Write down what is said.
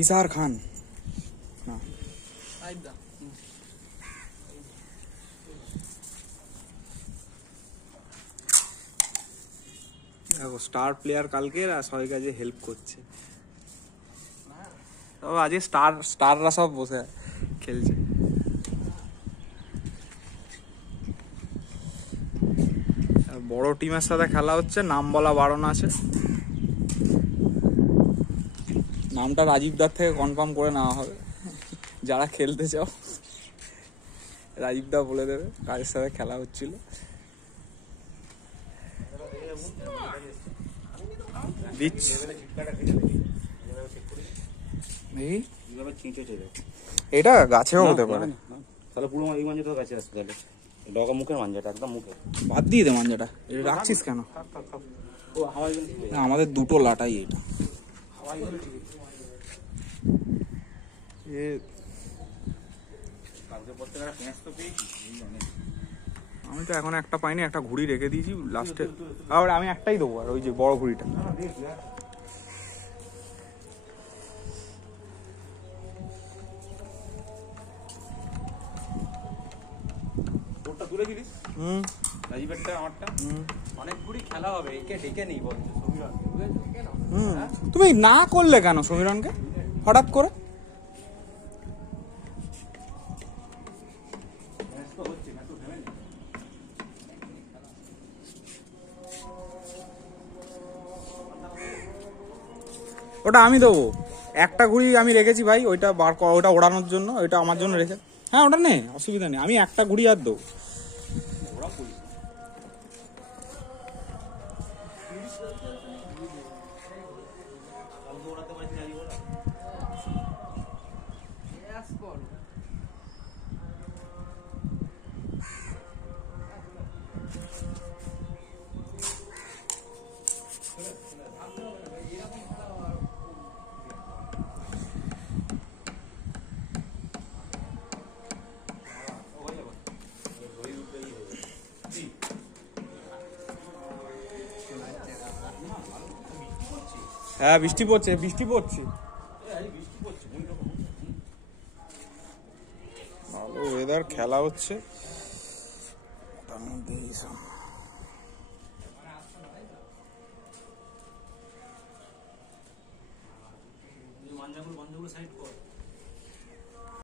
নিসার খান না দেখো star player কালকে সবাই কাজে হেল্প করছে। তবে আজকে স্টাররা সব বসে খেলছে। বড় টিমের সাথে খেলা হচ্ছে, নাম বলা বারণ আছে। নামটা রাজীব দার থেকে কনফার্ম করে নেওয়া হবে, যারা খেলতে চাও রাজীব দা বলে দেবে কাদের সাথে খেলা হচ্ছিল। এটা গাছেও হতে পারে, তাহলে পুরো এই মাঞ্জাটা কাছে আসছে, তাহলে ডগা মুখের মাঞ্জাটা একদম মুখে বাদ দিয়ে দে মাঞ্জাটা, এটা রাখছিস কেন? আমাদের দুটো লাটাই এটা। আমি তো এখন একটা পাইনি, একটা ঘুড়ি রেখে দিয়েছি লাস্টে। আর আমি একটাই দেবো, আর ওই যে বড় ঘুড়িটা। তুমি না করলে কেন সমীরনকে হঠাৎ করে? ওটা আমি দেবো, একটা ঘুড়ি আমি রেখেছি ভাই, ওইটা ওটা ওড়ানোর জন্য, ওইটা আমার জন্য রেখে। হ্যাঁ ওটা নেই, অসুবিধা নেই, আমি একটা ঘুড়ি আর দেবো। হ্যাঁ বৃষ্টি পড়ছে, বৃষ্টি পড়ছে, ভালো ওয়েদার, খেলা হচ্ছে তার মধ্যে এইসব। মাঞ্জাগুলো সাইড কর।